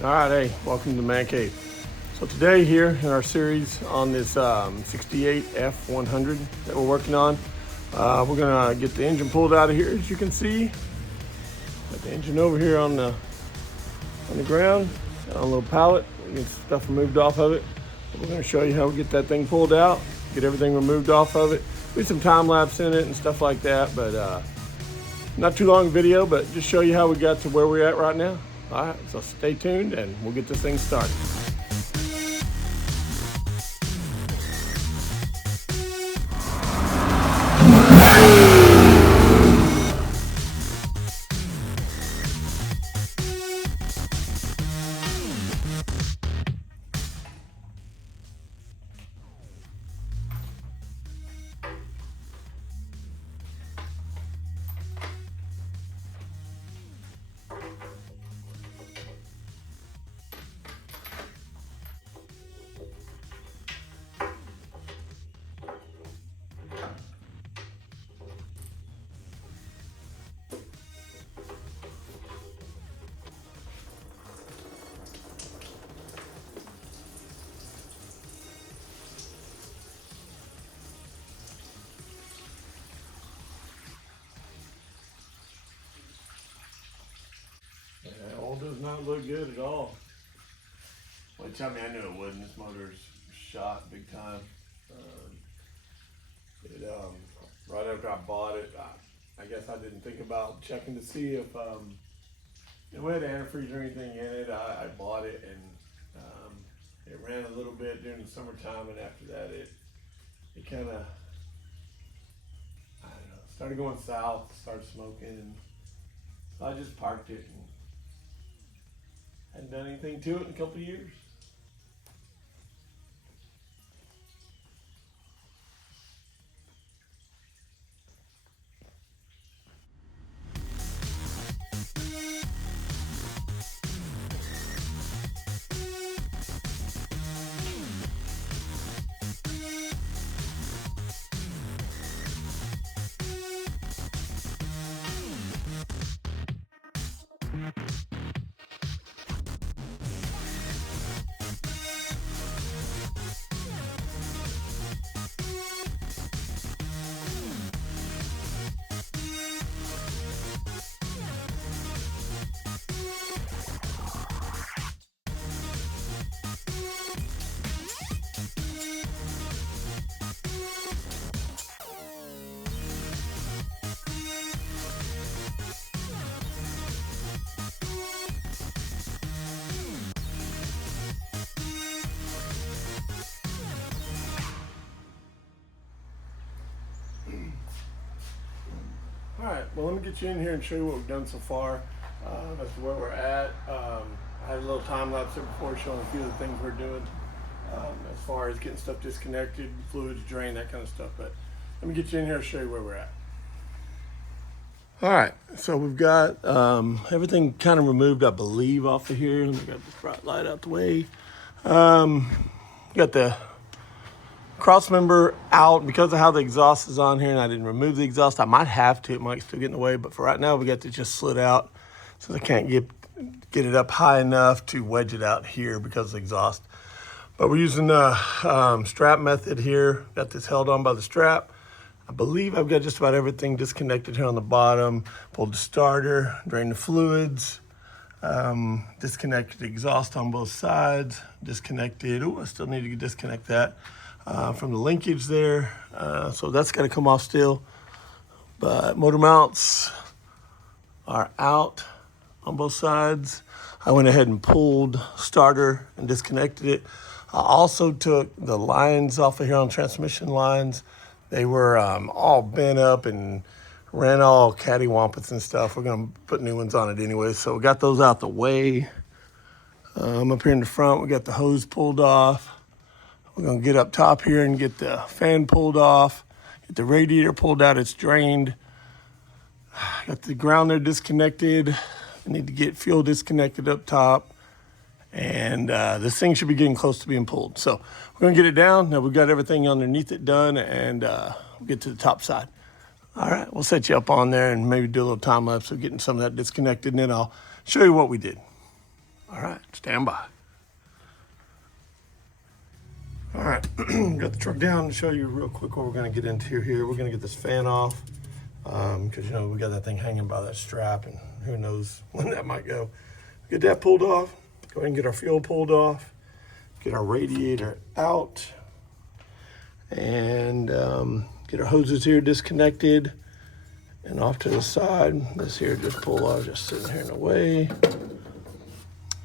All right, hey, welcome to the Man Cave. So today here in our series on this 68 F100 that we're working on, we're gonna get the engine pulled out of here. As you can see, got the engine over here on the ground, on a little pallet. We get stuff removed off of it. We're gonna show you how we get that thing pulled out, get everything removed off of it. Do some time lapse in it and stuff like that, but not too long video, but just show you how we got to where we're at right now. All right, so stay tuned and we'll get this thing started. Yeah, oil does not look good at all. Well, tell me I knew it wouldn't. This motor's shot big time. Right after I bought it, I guess I didn't think about checking to see if we had antifreeze or anything in it. I bought it and it ran a little bit during the summertime, and after that it kind of, I don't know, started going south, started smoking, and so I just parked it and hadn't done anything to it in a couple of years. All right, well, let me get you in here and show you what we've done so far. That's where we're at. I had a little time lapse there before showing a few of the things we're doing as far as getting stuff disconnected, fluids drained, that kind of stuff. But let me get you in here and show you where we're at. All right, so we've got everything kind of removed, I believe, off of here. Let me get this bright light out the way. Got the cross member out because of how the exhaust is on here, and I didn't remove the exhaust. I might have to, it might still get in the way, but for right now we got it just slid out, so I can't get it up high enough to wedge it out here because of the exhaust. But we're using the strap method here. Got this held on by the strap. I believe I've got just about everything disconnected here on the bottom. Pulled the starter, drained the fluids, disconnected the exhaust on both sides, disconnected, I still need to disconnect that from the linkage there. So that's got to come off still. But motor mounts are out on both sides. I went ahead and pulled starter and disconnected it. I also took the lines off of here on transmission lines. They were all bent up and ran all cattywampus and stuff. We're gonna put new ones on it anyway. So we got those out the way. Up here in the front, we got the hose pulled off. We're gonna get up top here and get the fan pulled off, get the radiator pulled out, it's drained. Got the ground there disconnected. I need to get fuel disconnected up top. And this thing should be getting close to being pulled. So we're gonna get it down. Now we've got everything underneath it done, and we'll get to the top side. All right, we'll set you up on there and maybe do a little time lapse of getting some of that disconnected, and then I'll show you what we did. All right, stand by. All right, got the truck down to show you real quick what we're gonna get into here. We're gonna get this fan off because you know we got that thing hanging by that strap and who knows when that might go. Get that pulled off, go ahead and get our fuel pulled off, get our radiator out, and get our hoses here disconnected and off to the side. This here just pull off, just sitting here in the way.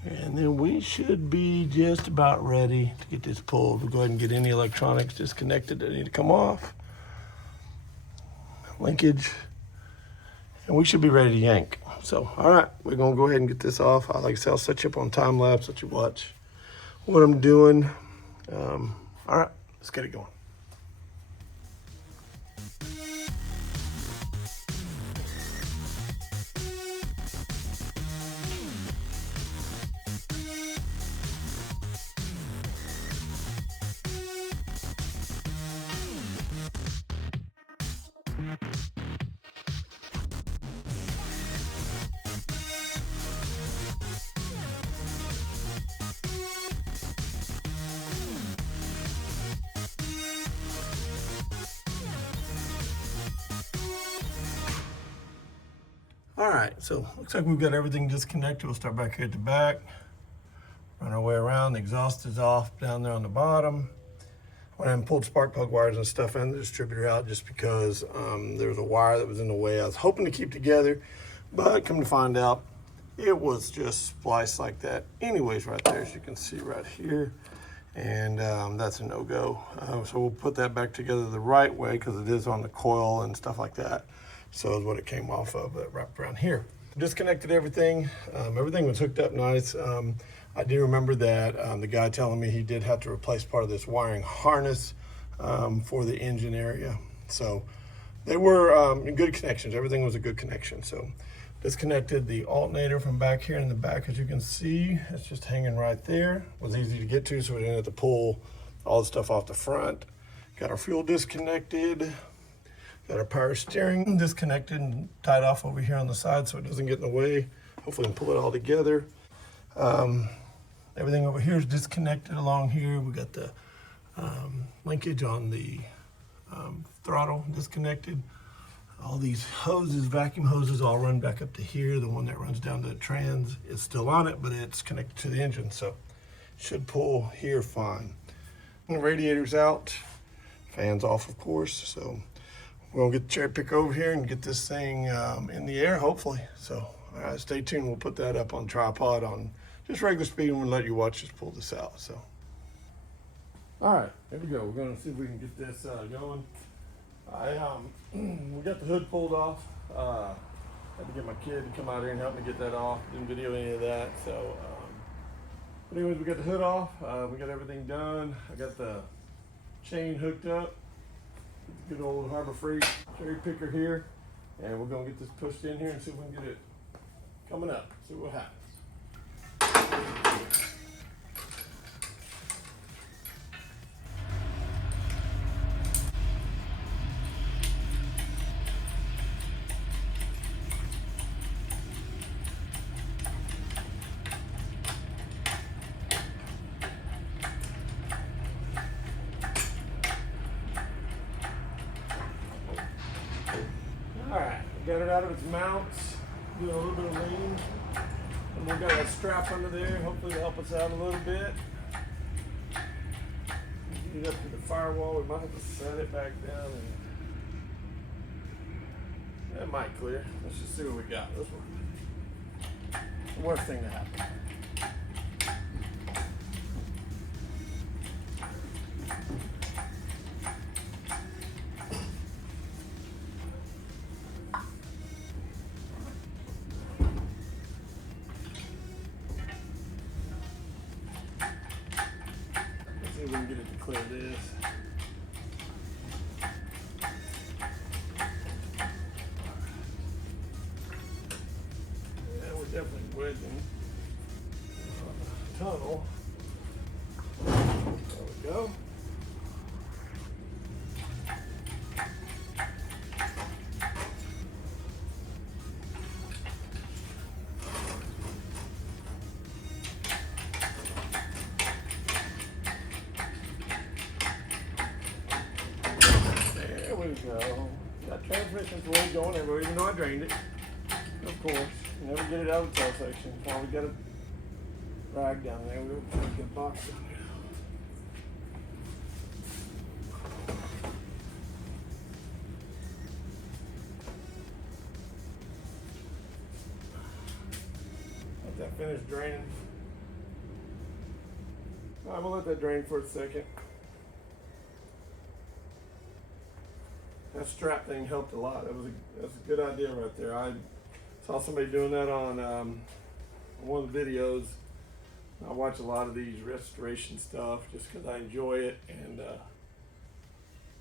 And then we should be just about ready to get this pulled. We'll go ahead and get any electronics disconnected that need to come off. Linkage. And we should be ready to yank. So, all right, we're gonna go ahead and get this off. Like I said, I'll set you up on time lapse, let you watch what I'm doing. All right, let's get it going. All right, so looks like we've got everything disconnected. We'll start back here at the back, run our way around. The exhaust is off down there on the bottom. Went ahead and pulled spark plug wires and stuff and the distributor out just because there was a wire that was in the way. I was hoping to keep together, but come to find out, it was just spliced like that. Anyways, right there, as you can see right here, and that's a no-go. So we'll put that back together the right way because it is on the coil and stuff like that. So is what it came off of, wrapped around here. Disconnected everything. Everything was hooked up nice. I do remember that the guy telling me he did have to replace part of this wiring harness for the engine area. So they were good connections. Everything was a good connection. So disconnected the alternator from back here in the back, as you can see. It's just hanging right there. It was easy to get to, so we didn't have to pull all the stuff off the front. Got our fuel disconnected. Got our power steering disconnected and tied off over here on the side so it doesn't get in the way. Hopefully we can pull it all together. Everything over here is disconnected along here. We got the linkage on the throttle disconnected. All these hoses, vacuum hoses, all run back up to here. The one that runs down to the trans is still on it, but it's connected to the engine, so should pull here fine. And the radiator's out, fans off, of course, so we're gonna get the cherry picker over here and get this thing in the air, hopefully. So, all right, stay tuned. We'll put that up on tripod on just regular speed and we'll let you watch us pull this out. So, all right, here we go. We're gonna see if we can get this going. We got the hood pulled off. Had to get my kid to come out here and help me get that off. Didn't video any of that. So, but anyways, we got the hood off. We got everything done. I got the chain hooked up. Good old Harbor Freight cherry picker here, and we're gonna get this pushed in here and see if we can get it coming up. See what happens. Got it out of its mounts, doing a little bit of lean, and we've got a strap under there. Hopefully it'll help us out a little bit. Get it up to the firewall. We might have to set it back down, and that might clear. Let's just see what we got. This one, the worst thing to happen. See if we can get it to clear this. Yeah, we're definitely wedging tunnel. There we go. go. That transmission fluid going everywhere, even though I drained it. Of course, you never get it out of the tail section. That's why we got a rag down there. We'll put a good box down there. Let that finish draining. I'm gonna let that drain for a second. That strap thing helped a lot. That's a good idea right there. I saw somebody doing that on one of the videos. I watch a lot of these restoration stuff just because I enjoy it, and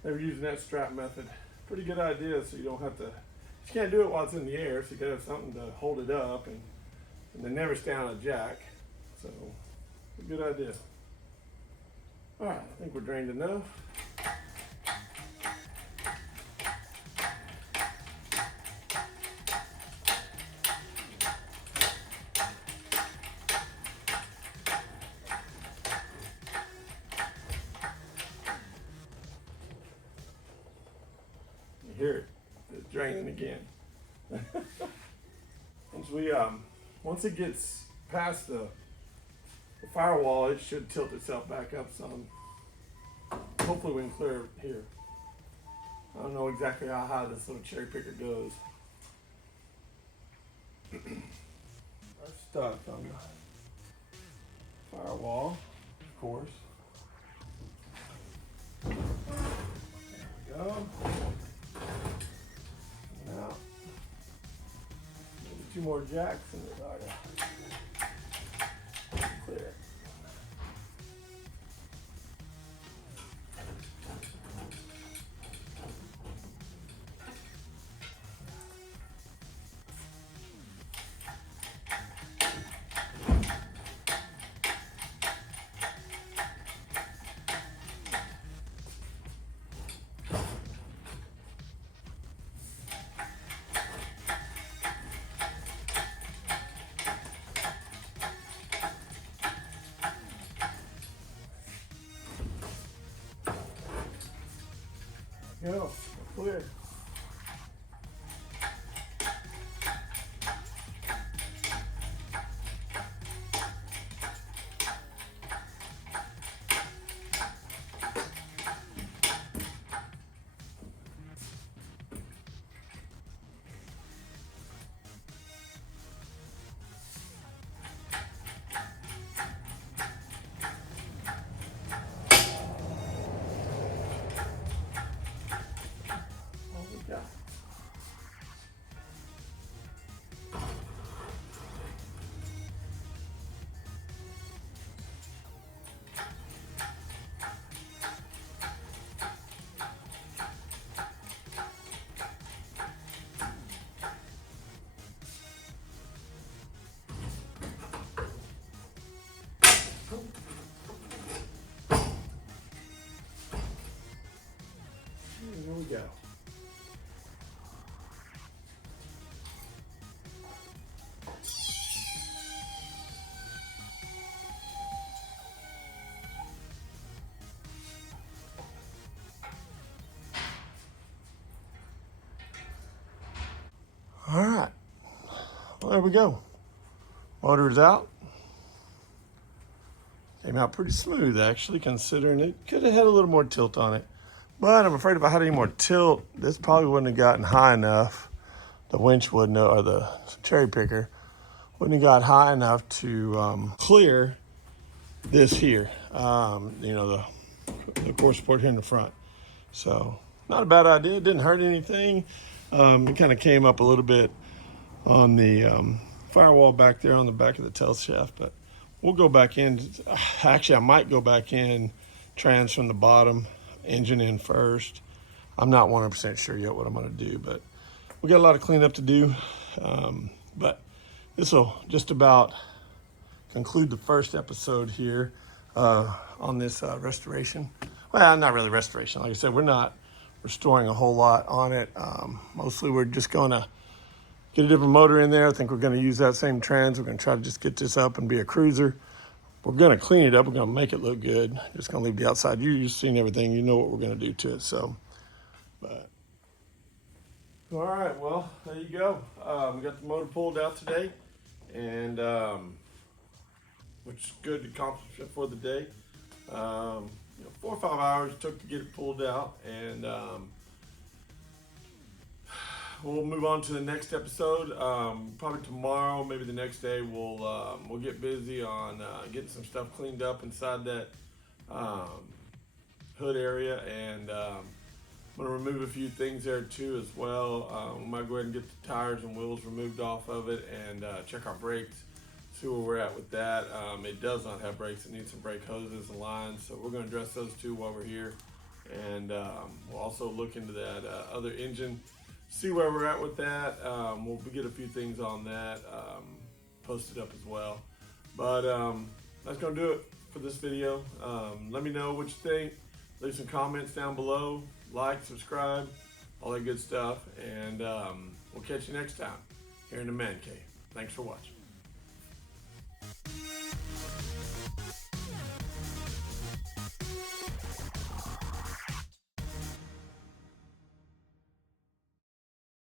they were using that strap method. Pretty good idea, so you don't have to, you can't do it while it's in the air, so you gotta have something to hold it up, and they never stay on a jack. So, it's a good idea. All right, I think we're drained enough. You hear it, it's draining again. Once it gets past the firewall, it should tilt itself back up some. Hopefully we can clear it here. I don't know exactly how high this little cherry picker goes. Our stuck on the firewall, of course. There we go. Now, maybe 2 more jacks and it ought to clear it. Go, clear. Here we go. All right. Well, there we go. Motor's out. Came out pretty smooth, actually, considering it could have had a little more tilt on it. But I'm afraid if I had any more tilt, this probably wouldn't have gotten high enough. The winch wouldn't have, or the cherry picker wouldn't have got high enough to clear this here. You know, the core support here in the front. So not a bad idea. It didn't hurt anything. It kind of came up a little bit on the firewall back there on the back of the tail shaft, but we'll go back in. Actually, I might go back in trans from the bottom, engine in first. I'm not 100% sure yet what I'm going to do, but we got a lot of cleanup to do. But this will just about conclude the first episode here on this restoration. Well, not really restoration. Like I said, we're not restoring a whole lot on it. Mostly we're just going to get a different motor in there. I think we're going to use that same trans. We're going to try to just get this up and be a cruiser. We're going to clean it up. We're going to make it look good. Just going to leave the outside. You've seen everything. You know what we're going to do to it. So, but All right, well, there you go. We got the motor pulled out today, and which is good accomplishment for the day. 4 or 5 hours it took to get it pulled out, and we'll move on to the next episode. Probably tomorrow, maybe the next day. We'll get busy on getting some stuff cleaned up inside that hood area, and I'm going to remove a few things there too as well. We might go ahead and get the tires and wheels removed off of it, and check our brakes, see where we're at with that. It does not have brakes. It needs some brake hoses and lines, so we're going to address those too while we're here. And we'll also look into that other engine, see where we're at with that. We'll get a few things on that posted up as well. But that's going to do it for this video. Let me know what you think. Leave some comments down below. Like, subscribe, all that good stuff. And we'll catch you next time here in the Man Cave. Thanks for watching.